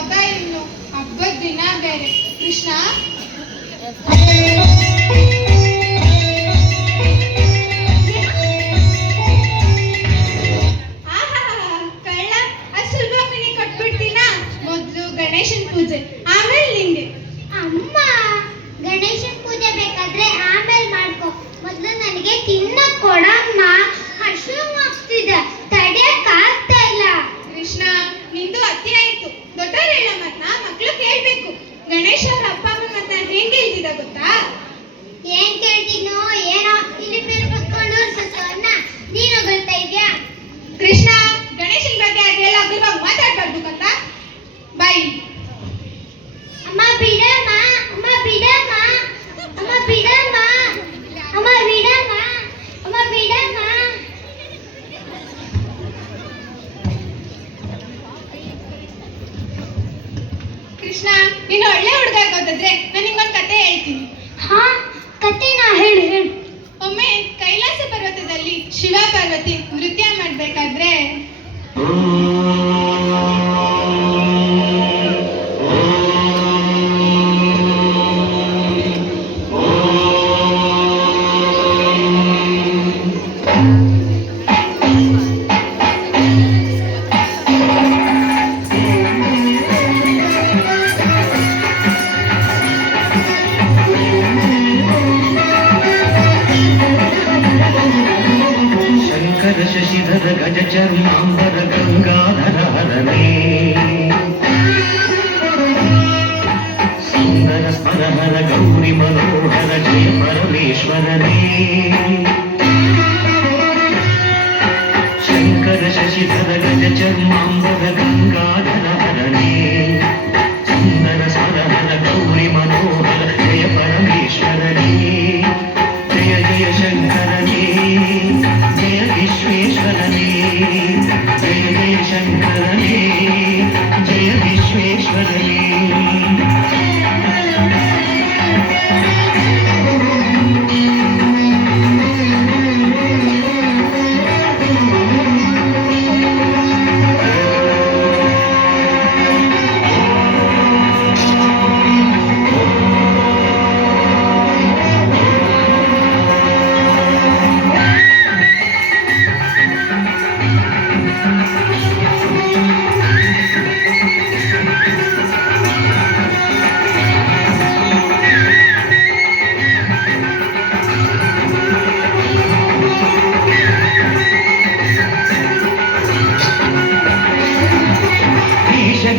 ಹೋದ ಇನ್ನು ಹಬ್ಬದ ದಿನ ಬೇರೆ. ಕೃಷ್ಣ ಕಳ್ಳ ಅಸುಲ್ಭ ಮಿನಿ ಕೊಟ್ಬಿಡ್ತೀನ. ಮೊದ್ಲು ಗಣೇಶನ್ ಪೂಜೆ, ಆಮೇಲೆ ನಿಂಗೆ. ಅಮ್ಮ, ಗಣೇಶನ್ ಪೂಜೆ ಬೇಕಾದ್ರೆ ಆಮೇಲೆ ಮಾಡ್ಕೊ, ಮೊದ್ಲು ನನಗೆ ತಿನ್ನಕ್ ಕೊಡಮ್ಮ. ಹಸುವಾಗ್ತಿದೆ, ತಡೆಯಕ್ ಆಗ್ತಾ ಇಲ್ಲ. ಕೃಷ್ಣ, ನಿಂದು ಅತಿ ಆಯ್ತು. ದೊಡ್ಡವ್ರು ಹೇಳೋ ಮಾತ್ನ ಮಕ್ಳು ಕೇಳ್ಬೇಕು. ಗಣೇಶ ಅವ್ರ ಅಪ್ಪ ಅಮ್ಮ ಮಾತನ್ನ ಹೆಂಗ್ ಹೇಳ್ತಿದ್ದ ಗೊತ್ತಾ? ಏನ್ ಕೇಳ್ತೀನೋ ಏನೋ, ಇಲ್ಲಿ ಮೇಲೆ ಕುತ್ಕೊಂಡು ಸುತ್ತವನ್ನ ನೀನು ಹೊಗಳ್ತಾ ಇದ್ಯಾ? ಕೃಷ್ಣ, ಗಣೇಶನ್ ಬಗ್ಗೆ ಅದೆಲ್ಲ ಅಗರ್ವಾಗಿ ಮಾತಾಡ್ಬಾರ್ದು ಗೊತ್ತ. ಬಾಯ್. ಅಮ್ಮ ಬಿಡಮ್ಮ, ಅಮ್ಮ ಬಿಡಮ್ಮ, ಅಮ್ಮ ಬಿಡಮ್ಮ, ಅಮ್ಮ ಬಿಡಮ್ಮ, ಅಮ್ಮ ಬಿಡಮ್ಮ. ಕೃಷ್ಣ, ನೀನು ಒಳ್ಳೆ ಹುಡುಗ ಆಗೋದಾದ್ರೆ ನಾನು ನಿಂಗೊಂದು ಕತೆ ಹೇಳ್ತೀನಿ. ಹಾ, ಕತೆನಾ? ಹೇಳು ಹೇಳು. ಒಮ್ಮೆ ಕೈಲಾಸ ಪರ್ವತದಲ್ಲಿ ಶಿವ ಪಾರ್ವತಿ ನೃತ್ಯ ಮಾಡ್ಬೇಕಾದ್ರೆ ಶಶಿಧರ ಗಜ ಚರ್ಮಾಂಬರ ಗಂಗಾಧರ ಹರನೇ ಸುಂದರ ಪರಹರ ಗೌರಿ ಮನೋಹರ ಜಯ ಪರಮೇಶ್ವರನೇ ಶಂಕರ ಶಶಿಧರ ಗಜ ಚರ್ಮಾಂಬರ ಗಂಗಾಧರ ಹರನೇ ಸುಂದರ ಪರಹರ ಗೌರಿ ಮನೋಹರ ಜಯ ಪರಮೇಶ್ವರನೇ ಜಯ ಜಯ ಶಂಕರನೇ ಜಯ ವಿಶ್ವೇಶ್ವರನೇ ಜಯ ಜಯ ಶಂಕರನೇ ಜಯ ವಿಶ್ವೇಶ್ವರನೇ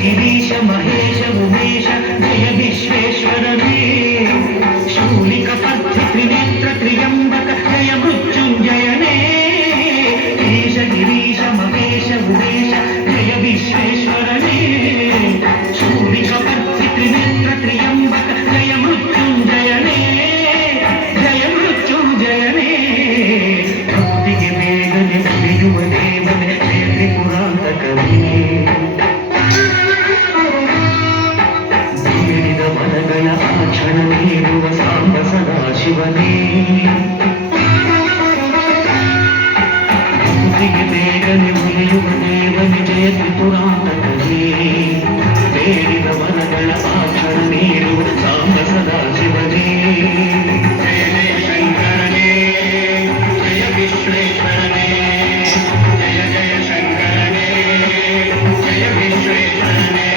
ಗಿರೀಶ ಮಹೇಶ ಉಮೇಶ ಜಯ ವಿಶ್ವೇಶ್ವರನೇ ಶೂಲಿಕ ಪರ್ಥಿ ತ್ರಿನೇತ್ರ ತ್ರಿಯಂಬಕ ಜಯ ಮೃತ್ಯುಂಜಯನೇ ಈಶ ಗಿರೀಶ ಮಹೇಶ ಉಮೇಶ ಜಯ ವಿಶ್ವೇಶ್ವರನೇ ಶೂಲಿಕ ಪರ್ಥಿ ತ್ರಿನೇತ್ರ ತ್ರಿಯಂಬಕ ಜಯ ಮೃತ್ಯುಂಜಯನೇ ಜಯ ಮೃತ್ಯುಂಜಯನೇ ಭಕ್ತಿಗೆ ಬೇಗನೆ ಉಳಿಯುವ ದೇವನೇ ತ್ರಿಪುರಾಂತಕನೇ ಮನಗಳ ಆಕ್ಷಣ ನೀಡುವ ಸಾಂಬ ಸದಾ ಶಿವನೇ ಭಕ್ತಿಗೆ ಬೇಗನೆ ಉಳಿಯುವ ದೇವನಿ ಜಯ ತ್ರಿಪುರಾಂತಕನೇ ಬೇಡಿದ ಮನಗಳ ಆಕ್ಷಣ ನೀಡುವ ಸಾಂಬ ಸದಾ ಶಿವನೇ ಜಯ ಜಯ ಶಂಕರನೇ ಜಯ ವಿಶ್ವೇಶ್ವರನೇ ಜಯ ಜಯ ಶಂಕರನೇ ಜಯ ವಿಶ್ವೇಶ್ವರನೇ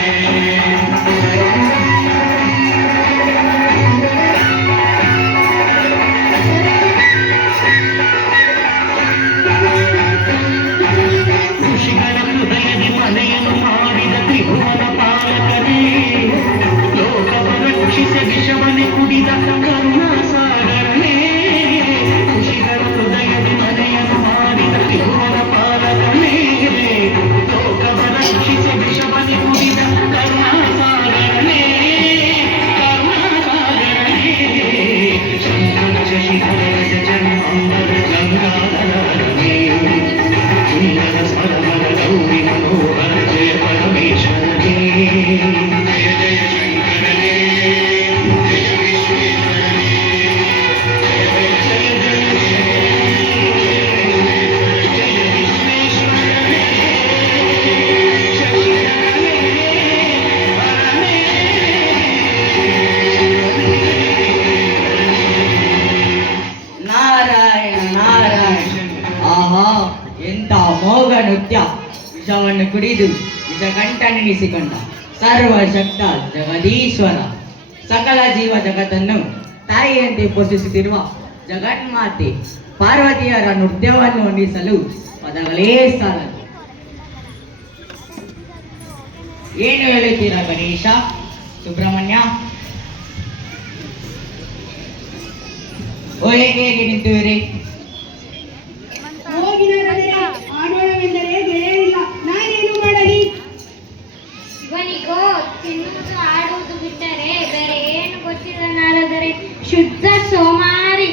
ಋಷಿಗಳ ಹೃದಯದಿ ಮನೆಯನ್ನು ನೃತ್ಯ ವಿಷವನ್ನು ಕುಡಿದು ವಿಷಕಂಠನೆನಿಸಿಕೊಂಡ ಸರ್ವಶಕ್ತ ಜಗದೀಶ್ವರ ಸಕಲ ಜೀವ ಜಗತ್ತನ್ನು ತಾಯಿಯಂತೆ ಪೋಷಿಸುತ್ತಿರುವ ಜಗನ್ಮಾತೆ ಪಾರ್ವತಿಯರ ನೃತ್ಯವನ್ನು ವರ್ಣಿಸಲು ಪದಗಳೇ ಸಾಲದು. ಏನು ಹೇಳುತ್ತೀರಾ ಗಣೇಶ, ಸುಬ್ರಹ್ಮಣ್ಯ? ಹೇಗೆ ನಿಂತಿರುವಿರಿ? ಆಡೋಣವೆಂದರೆ ಗೆಳೆಯರಿಲ್ಲ, ನಾನೇನು ಮಾಡಲಿ? ಇವನಿಗೂ ತಿನ್ನುವುದು ಆಡುವುದು ಬಿಟ್ಟರೆ ಬೇರೆ ಏನು ಗೊತ್ತಿಲ್ಲ ನಾರದರೆ ಶುದ್ಧ ಸೋಮಾರಿ.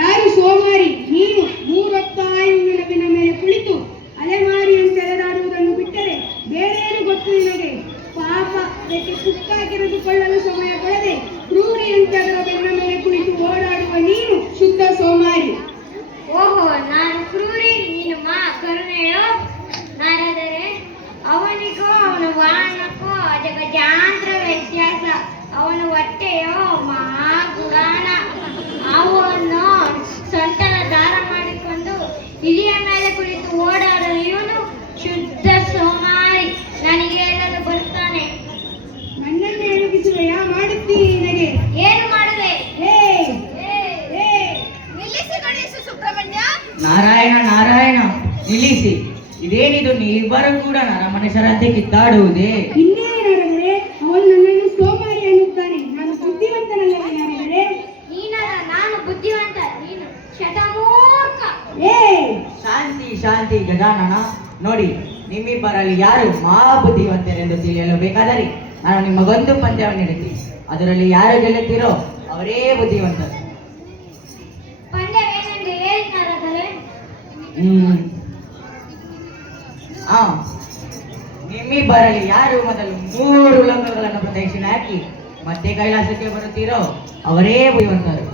ಯಾರು ಸೋಮಾರಿ? ನೀನು 3 ನೆನಪಿನ ಮೇಲೆ ಕುಳಿತು ಅಲೆಮಾರಿಯಂತೆ ಎಳೆದಾಡುವುದನ್ನು ಬಿಟ್ಟರೆ ಬೇರೇನು ಗೊತ್ತು ನಿನಗೆ? ಪಾಪ ಅದಕ್ಕೆ ಕುಕ್ಕಾಗಿರಿದುಕೊಳ್ಳಲು ಸಮಯ ಕೊಡದೆ ಕ್ರೂರಿಯಂತೆ ಅದರ ಬೆನ್ನ ಮೇಲೆ ಕುಳಿತು ಓಡಾಡುವ ನೀನು ಶುದ್ಧ ಸೋಮಾರಿ. ಓಹೋ, ನಾನು ಕ್ರೂರಿ, ನೀನು ಮಾ ಕರುಣೆಯೋ ನಾರದರೆ? ಅವನಿಗೂ ಅವನ ವಾಹನಕ್ಕೂ ಅಜಗಜಾಂತರ ವ್ಯತ್ಯಾಸ. ಅವನ ಹೊಟ್ಟೆಯೋ ಮಹಾಗುರಾಣ. ಅವನ್ನು ಸೊಂಟದ ದಾರ ಮಾಡಿಕೊಂಡು ಇಲಿಯ ಮೇಲೆ ಕುಳಿತು ಓಡಾಡುವ ಇವನು ಶುದ್ಧ ಸೋಮಾರಿ. ನನಗೆ ಹೇಳಲು ಬರ್ತಾನೆ. ನನ್ನನ್ನು ಎಳುಗಿಸುವೆಯಾ? ಮಾಡುತ್ತೀನಿ ನಿನಗೆ. ಏನು ಮಾಡುವೆ? ನಿಲ್ಲಿಸಿ ಗಣೇಶ ಸುಬ್ರಹ್ಮಣ್ಯ. ನಾರಾಯಣ ನಾರಾಯಣ, ನಿಲ್ಲಿಸಿ. ಇದೇನಿದು, ನೀವಿಬ್ಬರು ಕೂಡ ನರಮನುಷ್ಯರಂತೆ ಕಿತ್ತಾಡುವುದೇ? ಇನ್ನೇನಾದರೆ ಅವನು ನನ್ನನ್ನು ಸೋಮಾರಿ ಅನ್ನುತ್ತಾನೆ. ನಾನು ಬುದ್ಧಿವಂತನಲ್ಲವೇ ನಾರದರೆ? ನೀನಲ್ಲ, ನಾನು ಬುದ್ಧಿವಂತ, ನೀನು ಶತಮೂರ್ಖ. ಶಾಂತಿ ಶಾಂತಿ ಗಜಾನನ. ನೋಡಿ, ನಿಮ್ಮಿಬ್ಬರಲ್ಲಿ ಯಾರು ಮಹಾಬುದ್ಧಿವಂತರೆಂದು ತಿಳಿಯಲು ಬೇಕಾದರೆ ನಾನು ನಿಮಗೊಂದು ಪಂದ್ಯವನ್ನು ನೀಡುತ್ತೀನಿ. ಅದರಲ್ಲಿ ಯಾರು ಗೆಲ್ಲುತ್ತೀರೋ ಅವರೇ ಬುದ್ಧಿವಂತರು. ಪಂದ್ಯವೇನೆಂದು ಹೇಳಿ ನಾರದರೆ? ನಿಮ್ಮಿಬ್ಬರಲ್ಲಿ ಯಾರು ಮೊದಲು 3 ಲಂಗಗಳನ್ನು ಪ್ರದಕ್ಷಿಣೆ ಹಾಕಿ ಮತ್ತೆ ಕೈಲಾಸಕ್ಕೆ ಬರುತ್ತೀರೋ ಅವರೇ ಬುದ್ಧಿವಂತರು.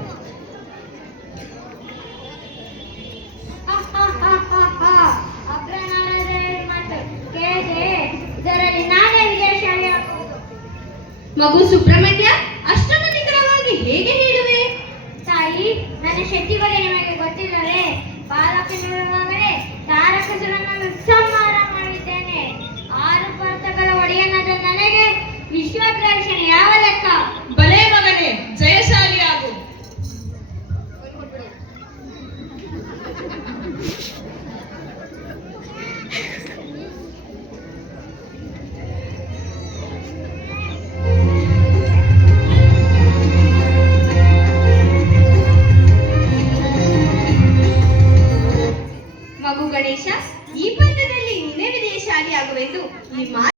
ಇದರಲ್ಲಿ ನಾನೇ ವಿಜಯಶಾಲಿ. ಮಗು ಸುಬ್ರಹ್ಮಣ್ಯ, ಅಷ್ಟೊಂದು ನಿಖರವಾಗಿ ಹೇಗೆ ಹೇಳುವೆ? ತಾಯಿ, ನನ್ನ ಶಕ್ತಿ ಬಗ್ಗೆ ನಿಮಗೆ ಗೊತ್ತಿಲ್ಲವೇ? ಬಾಲಕನಿರುವಾಗಲೇ ತಾರಕಾಸುರನನ್ನು ಸಂಹಾರ ಮಾಡಿದ್ದೇನೆ. 6 ಪರ್ತಗಳ ಒಡೆಯನಾದ ನನಗೆ ವಿಶ್ವಗ್ರಕ್ಷಣೆ ಯಾವ ಲೆಕ್ಕ? ಬಲೆ